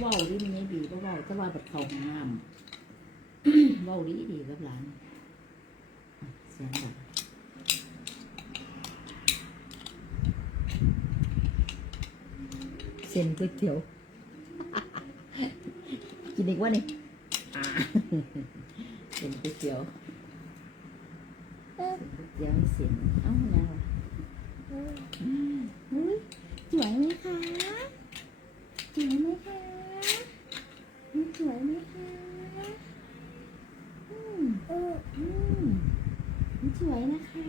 เว้าดิมันยังดีบ่เว้าแต่ว่าบัดเข้าห้องน้ำเว้าดีดีกับหลานเสียงดังเส้นก๋วยเตี๋ยว กินอีกว่านี่อ่าเส้นก๋วยเตี๋ยวเส้นก๋วยเตี๋ยวเส้นเอ้าแนวอะอืมอุ๊ยสวยไหมคะสวยไหมคะอืมสวยไหมคะอืมอืมอืมส วยนะคะ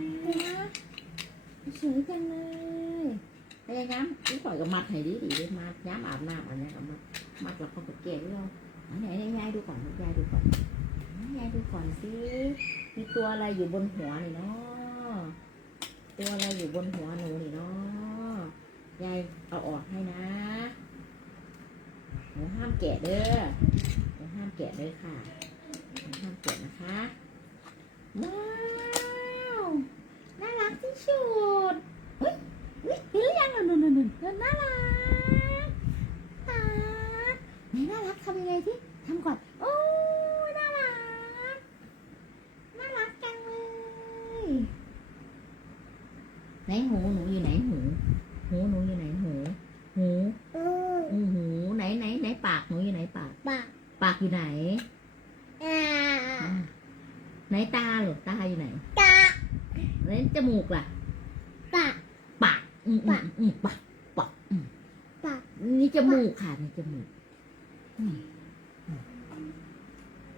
สวยจังเลยพยายามนี่ปล่อยกับมัดให้ดีดีมัดย้ำอาบน้ำอันนี้กับมัดมัดแล้วก็ไปแก้ไว้เราอันไหนยายดูก่อนยายดูก่อนยายดูก่อนสิมีตัวอะไรอยู่บนหัวนี่เนาะตัวอะไรอยู่บนหัวหนูนี่เนาะยายเอาออกให้นะหนูห้ามแกะเด้อหนูห้ามแกะเด้อค่ะหนูห้ามแกะนะคะว้าวน่า รักที่สุดเฮ้ยเฮ้ยเห็นหรือยังนุ่นนุ่นนุ่นนุ่นน่ารักน่ารักไหนน่ารักทำยังไงที่ทำก่อน โอ้ยน่ารัก น่ารักจังเลย ไหนหูหนูอยู่ไหนหู หูหนูอยู่ไหนหู หู อืม อือหูไหนไหนไหนปากหนูอยู่ไหนปาก ปาก ปากอยู่ไหน อ่า อ่าไหนตาหรอตาอยู่ไหน ตา ไหนจมูกล่ะ ปาก ปากอืมอืมอืมปากปากอืม ปาก นี่จมูกค่ะนี่จมูกอืม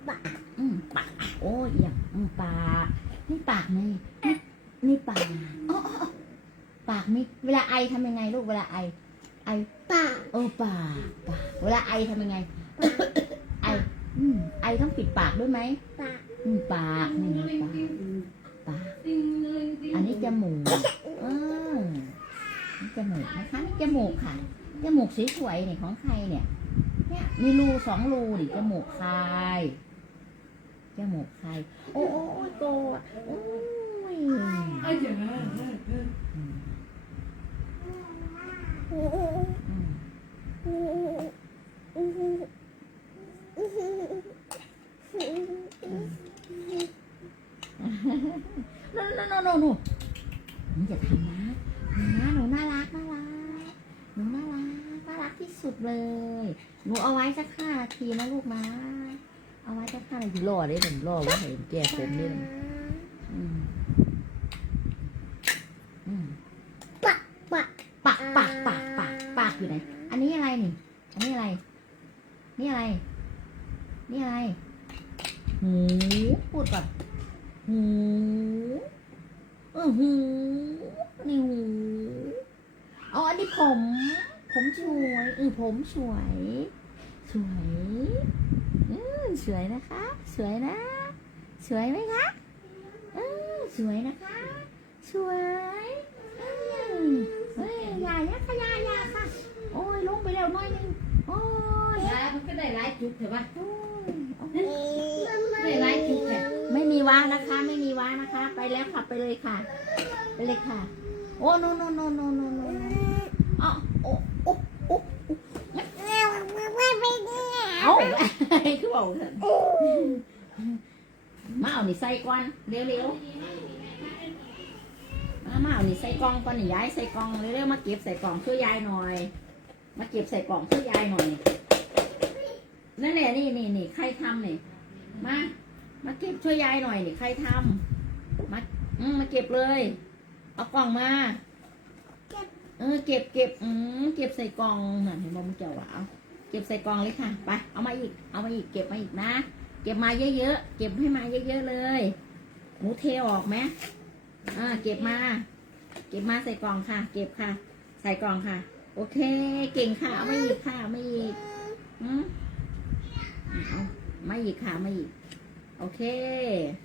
ปากอืมปากโอ้ยเอี่ยมอืมปากนี่ปากนี่นี่นี่ปากอ๋ออ๋อปากนี่เวลาไอทำยังไงลูกเวลาไอ ไอ ปากเออปากปากเวลาไอทำยังไง ไออืมไอต้องปิดปากด้วยไหมปากอืมปากนี่ไงปากปากอันนี้จมูกเออนี่จมูกนะคะนี่จมูกค่ะจมูกสวยๆเนี่ยของใครเนี่ย เนี่ยมีรูสองรูดิจมูกใครจมูกใครโอ้โอ้โอ้ยโตอะโอ้ยอืมอืมอืมอืมอืมอืมโน่โน่นโน่โน่หนูจะทำนะหนูนะหนูน่ารักน่ารักหนูน่ารักน่ารักที่สุดเลย หนูเอาไว้สักห้านาทีนะลูกนะเอาไว้สักห้านาทีรอได้ผมรอว่าเห็นแก่ผมนี่อืมอืมปากปากปากปากปากปากปากอยู่ไหนอันนี้อะไรนี่ อันนี้อะไร นี่อะไร นี่อะไรหูพูดก่อนหูเออหูนี่หูอ๋ออันนี้ผม ผมสวยเออผมสวย สวยอืมสวยนะคะ สวยนะ สวยไหมคะอืมสวยนะคะ สวยอืมเฮ้ยอย่าอย่าค่ะอย่าอย่าค่ะ โอ้ยลงไปแล้วหน้อยหนึงโอ้ยยายมันก็ได้หลายจุดเถอะวะโอ้ยโอ้ยได้หลายจุดแหละไม่มีว้านะคะ ไม่มีว้านะคะ ไปแล้วขับไปเลยค่ะ ไปเลยค่ะ โอ้โนโนโนโนโนโนอ๋อโอ้โอ้โอ้ เอาคือบอกเถอะมาเอานี่ใส่ก่อนเร็วๆมามาเอานี่ใส่กล่องก่อนนี่ย้ายใส่กล่องเร็วๆมาเก็บใส่กล่องช่วยยายหน่อย มาเก็บใส่กล่องช่วยยายหน่อยนั่นแหละนี่นี่นี่ใครทำนี่มามาเก็บช่วยยายหน่อยนี่ใครทำมาอืมมาเก็บเลย เอากล่องมา เออเก็บเก็บอืมเก็บใส่กล่องน่ะเห็นบอกมันเจ้าว่า เก็บใส่กล่องเลยค่ะ ไป เอามาอีก เอามาอีก เก็บมาอีกนะ เก็บมาเยอะๆ เก็บให้มาเยอะๆเลยหนูเทออกไหมอ่า เก็บมา เก็บมาใส่กล่องค่ะ เก็บค่ะ ใส่กล่องค่ะ โอเค เก่งค่ะ เอาไม่อีกค่ะเอาไม่อีกอืมเอาไม่อีกค่ะไม่อีก โอเค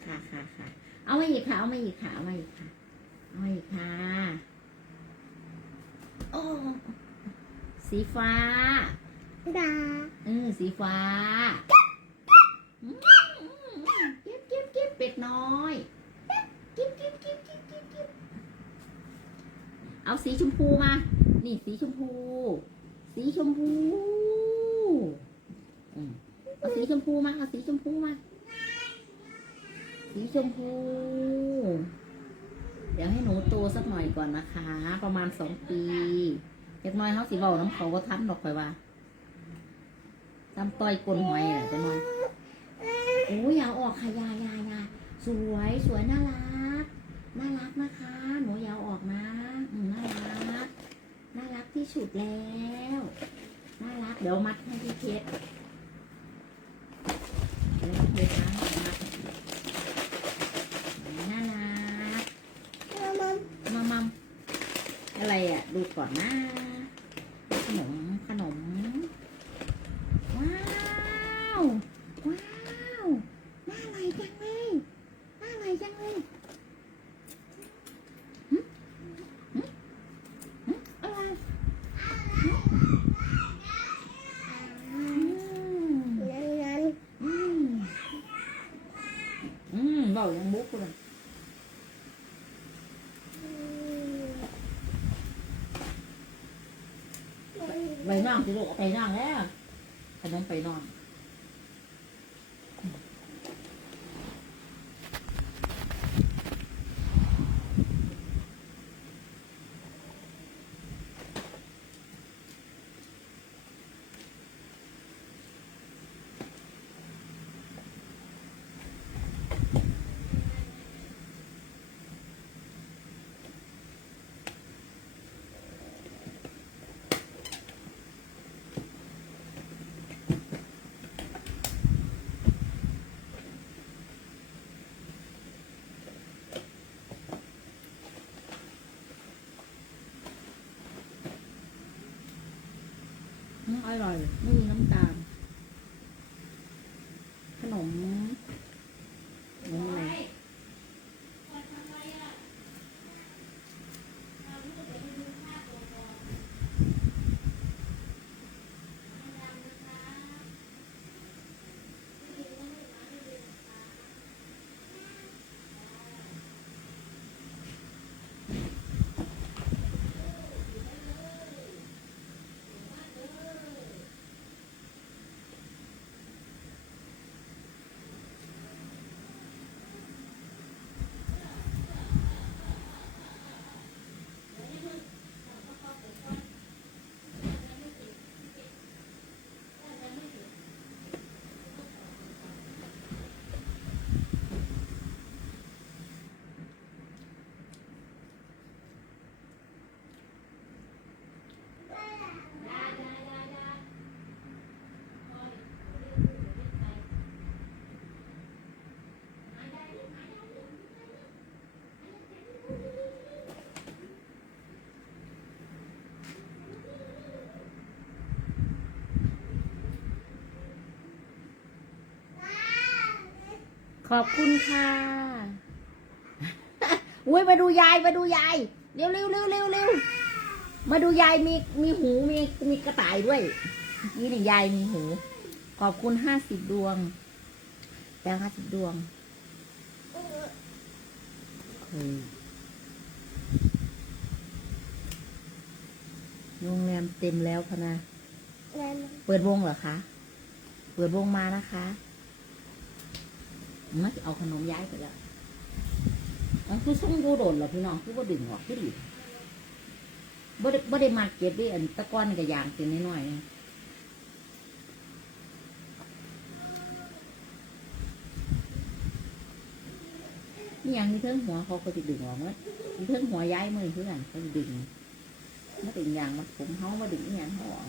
ค่ะค่ะค่ะ เอาไม่อีกค่ะ เอาไม่อีกค่ะ เอาไม่อีกค่ะ เอาไม่อีกค่ะ โอ้ สีฟ้า ดาเออสีฟ้าเก็บเก็บเก็บเป็ดน้อยเก็บเก็บเก็บเก็บเก็บเก็บเอาสีชมพูมา นี่สีชมพู สีชมพูอืมเอาสีชมพูมา เอาสีชมพูมา สีชมพู เดี๋ยวให้หนูโตสักหน่อยก่อนนะคะ ประมาณสองปีเด็กน้อยเขาสีเบาน้ำเขาก็ทันดอกคอยว่า ตำต้อยกลนหอยแหละจะมอนโอ้ยอย่าออกค่ะยายายาสวยสวยน่ารัก น่ารักนะคะ หนูอยาวออกนะน่ารัก น่ารักที่สุดแล้ว น่ารัก เดี๋ยวมัดให้พี่เพชรเดี๋ยวพี่เพชรนะมัดน่ารัก มัม มามัมอะไรอะ ดูก่อนนะ ขนม ขนม ว้าว ว้าว น่าอร่อยจังเลย น่าอร่อยจังเลยหึหึหึอะไรอืม นั่นนั่น อืมอืมบอกยังบุ๊กเลยไป นอนสิลูกเอาไปนั่งแล้วขนมไปนอน อืมอร่อย ไม่มีน้ำตาล ขนมขนมอะไรข อบคุณค่ะอุ้ยมาดูยายมาดูยายเร็วเร็วเร็วเร็วเร็วมาดูยายมีมีหูมีมีกระต่ายด้วย นี่นี่ยายมีหู ขอบคุณห้าสิบดวงแล้วห้าสิบดวงเฮ้ยโรงแรมเต็มแล้วพะนะนั่นเปิดวงเหรอคะ เปิดวงมานะคะ มันเอาขนมย้ายไปแล้วมันคือส่งดูโดนเหรอพี่น้องคือว่าดึงออกคือดิบ่ได้บ่ได้มาเก็บดิอันตะก้อนกับยางเต็มน้อยๆนี่ย่างนี้เทิงหัวเขาก็จะดึงออกมั้ยเทิงหัวย้ายมือเพื่อนเขาดึงมาดึงยางมาผมเขามาดึงอหย่างเขาออก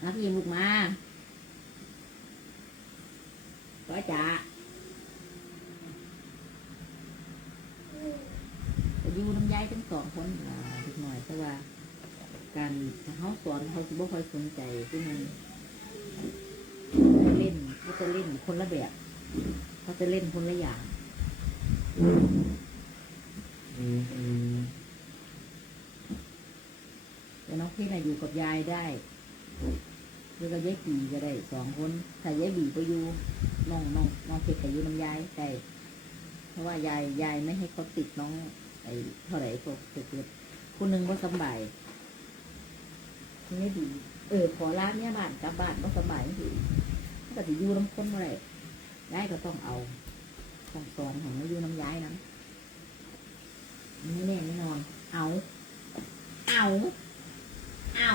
อาพี่ลูกมาก็จ๋าอยูน้ำยายทั้งสองคนเล็กหน่อยแต่ว่า การเขาสอนเขาคือบ่ค่อยสนใจที่มันเล่นเขาจะเล่นคนละแบบเขาจะเล่นคนละอย่างแต่น้องพี่น่ะอยู่กับยายได้ หรือก็ยายปีก็ได้สองคนถ้ายายบีไปอยู่น้องน้องน้องเพชรก็อยู่น้ำยายได้เพราะว่ายายยายไม่ให้เขาติดน้อง ไอ้เท่าไหร่พวกเติดคนหนึ่งก็สบายไม่ดี เออ ขอร้านเนี่ยบ้านกับบ้านก็สบายอยู่ก็จะอยู่น้ำค้นอะไรย้ายก็ต้องเอาต้องสอนของมาอยู่น้ำยายนั้นไม่แน่ไม่นอน เอา เอา เอา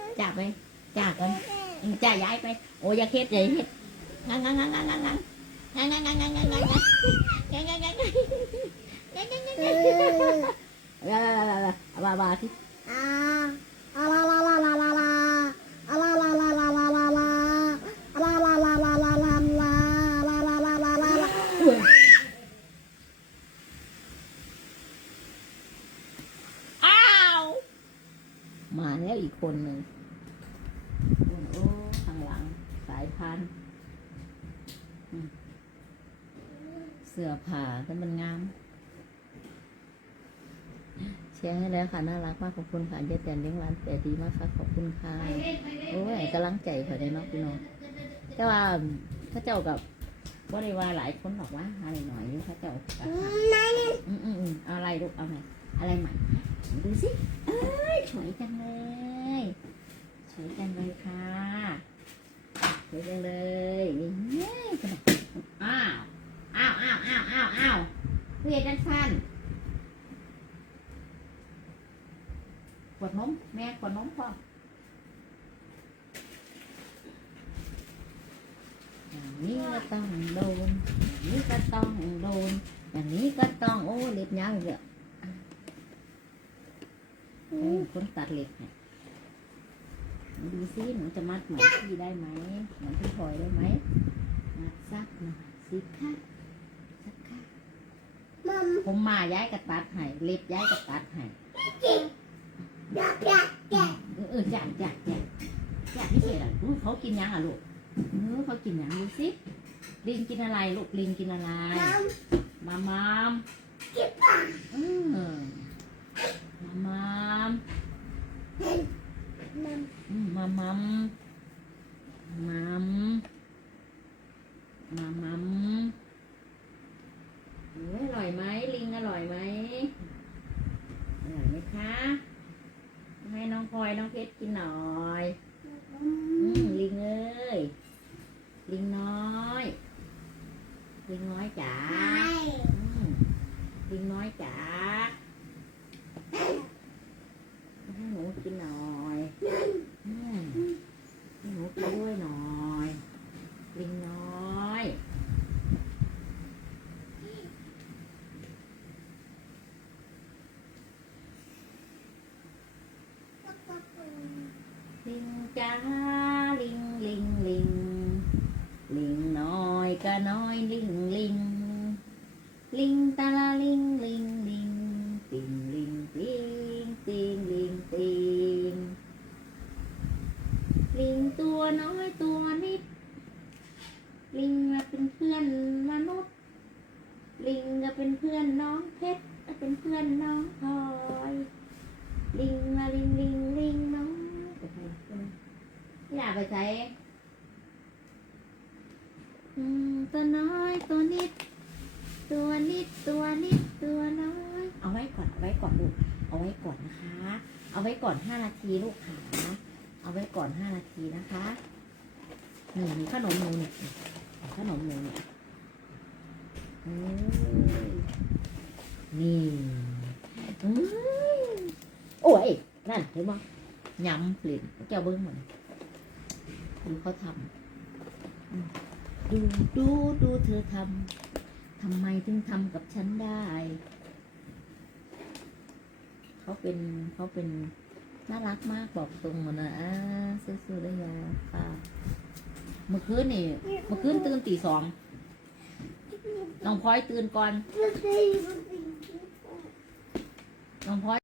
จ่าไปจ่ากันจ่าย้ายไป โอ้ยาเคสใหญ่เฮ็ดงั้งงั้งงั้งงั้งงั้งงั้งงั้งงั้งงั้งงั้งงั้ง ผ้าแต่มันงามแชร์ให้แล้วค่ะน่ารักมากขอบคุณค่ะเจ๊แตนเลี้ยงร้านแต่ดีมากค่ะขอบคุณค่ะโอ้ยกำลังใจเขาได้เนาะพี่น้องแต่ว่าพระเจ้ากับว่าได้ว่าหลายคนบอกว่าอะไรหน่อยอยู่พระเจ้าอืมอืมอืมอะไรลูกเอาไหนอะไรใหม่ดูสิเอ้ยสวยจังเลยสวยจังเลยค่ะสวยจังเลยนี่อ้าวอ้าวอ้าว อ้าวอ้าวอ้าวเรียนจังสั้นกดนมแม่กดนมพ่ออย่างนี้ก็ต้องโดนอย่างนี้ก็ต้องโดนอย่างนี้ก็ต้องโอ้เล็บยาวอีกแล้วเอ้ยคนตัดเล็บเนี่ยดูซิหนูจะมัดหมอนพี่ได้ไหมหมอนพี่พลอยได้ไหมมัดซักหน่อยสิคะ มัมผมมาย้ายกระตัดให้เล็บย้ายกระตัดให้อยากอยากอยากเออเอออยากอยากอยากอยากที่เศษอะลูกเขากินยังอะลูกเออเขากินยังดูสิลิงกินอะไรลูกลิงกินอะไรมัมมามามกิ๊บอะอืมมามามมัมอืมมามัมมัมมามัมโอ้ยอ ร่อยไหมลิงอร่อยไหมอร่อยไหมคะ ให้น้องพลอยน้องเพชรกินหน่อยอืมลิงเอ้ยลิงน้อยลิงน้อยจ๋า ใช่ อืมลิงน้อยจ๋าให้หนูกินหน่อยอืมให้หนูกินด้วยหน่อย ลิงน้อย ลิงจ้าลิงลิงลิงลิงน้อยก็น้อยลิงลิงลิงตาลาลิงลิงลิงติงลิงติงติงลิงติงลิงตัวน้อยตัวนิด ลิงมาเป็นเพื่อนมนุษย์ ลิงก็เป็นเพื่อนน้องเพชรก็เป็นเพื่อนน้องพลอย ลิงมาลิงลิงลิงน้องไปใส่อย่า ไปใส่อืมตัวน้อยตัวนิด ตัวนิดตัวนิดตัวน้อย เอาไว้ก่อนเอาไว้ก่อนลูกเอาไว้ก่อนนะคะ เอาไว้ก่อนห้านาทีลูกขาเอาไว้ก่อนห้านาทีนะคะหนี่มีขนมหนูเนี่ยขนมหนูเนี่ยโอ้ยนั่นเห็นบ่ย้ำเปลี่ยนแก้วเบิ้งหมด ดูเขาทำดูดูดูเธอทำทำไมถึงทำกับฉันได้เขาเป็นเขาเป็นน่ารักมากบอกตรงมานะอ่าสู้ๆได้ยาค่ะเมื่อคืนนี่เมื่อคืนตื่นตีสองน้องพลอยตื่นก่อนน้องพลอย